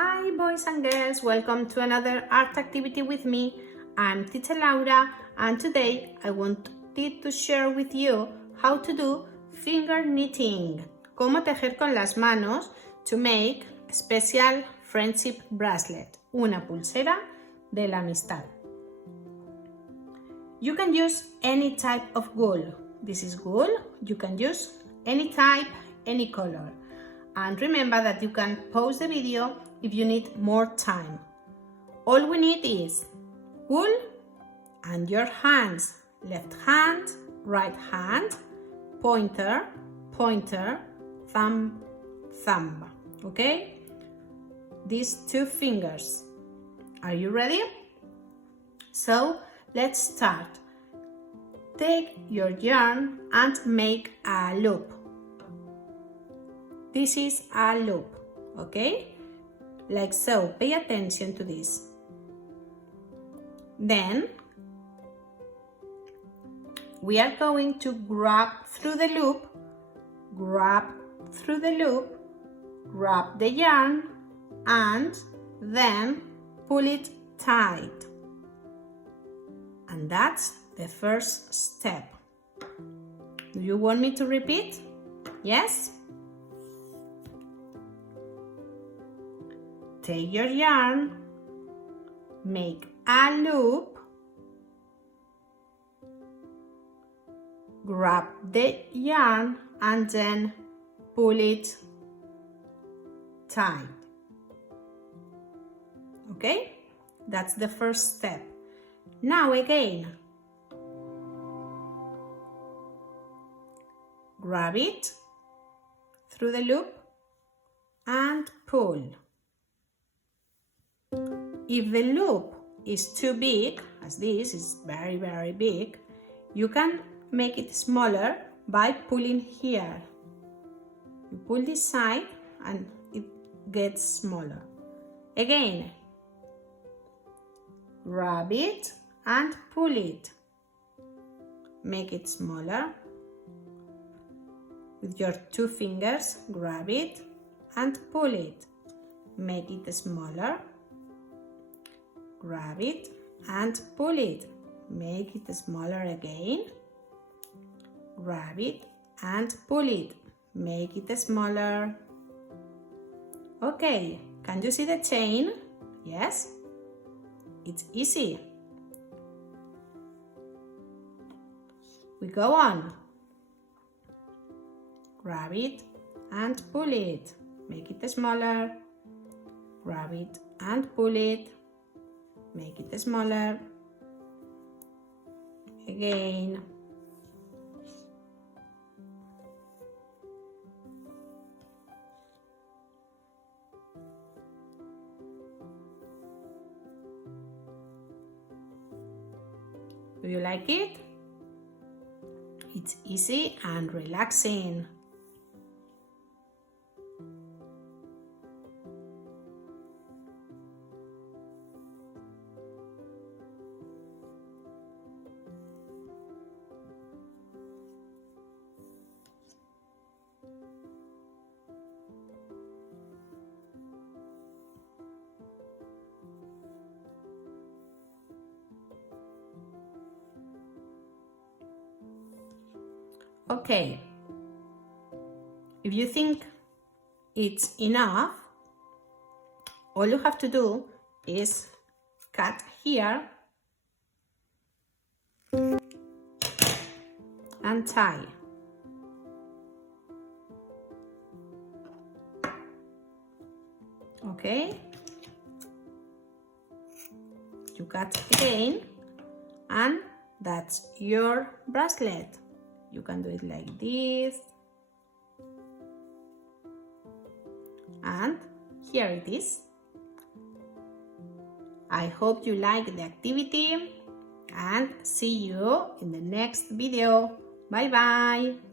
Hi boys and girls, welcome to another art activity with me. I'm Teacher Laura and today I wanted to share with you how to do finger knitting. Cómo tejer con las manos to make a special friendship bracelet, una pulsera de la amistad. You can use any type of wool. This is wool. You can use any type, any color. And remember that you can pause the video if you need more time. All we need is wool and your hands. Left hand, right hand, pointer, pointer, thumb, thumb. Okay? These two fingers. Are you ready? So let's start. Take your yarn and make a loop. This is a loop, okay? Like so. Pay attention to this. Then we are going to grab through the loop, grab the yarn, and then pull it tight. And that's the first step. Do you want me to repeat? Yes? Take your yarn, make a loop, grab the yarn and then pull it tight. Okay? That's the first step. Now again, grab it through the loop and pull. If the loop is too big, as this is very, very big, you can make it smaller by pulling here. You pull this side and it gets smaller. Again, grab it and pull it. Make it smaller. With your two fingers, grab it and pull it. Make it smaller. Grab it and pull it. Make it smaller again. Grab it and pull it. Make it smaller. Okay, can you see the chain? Yes? It's easy. We go on. Grab it and pull it. Make it smaller. Grab it and pull it. Make it smaller. Again. Do you like it? It's easy and relaxing. Okay, if you think it's enough, all you have to do is cut here and tie. Okay, you cut again and that's your bracelet. You can do it like this. And here it is. I hope you like the activity and see you in the next video. Bye bye.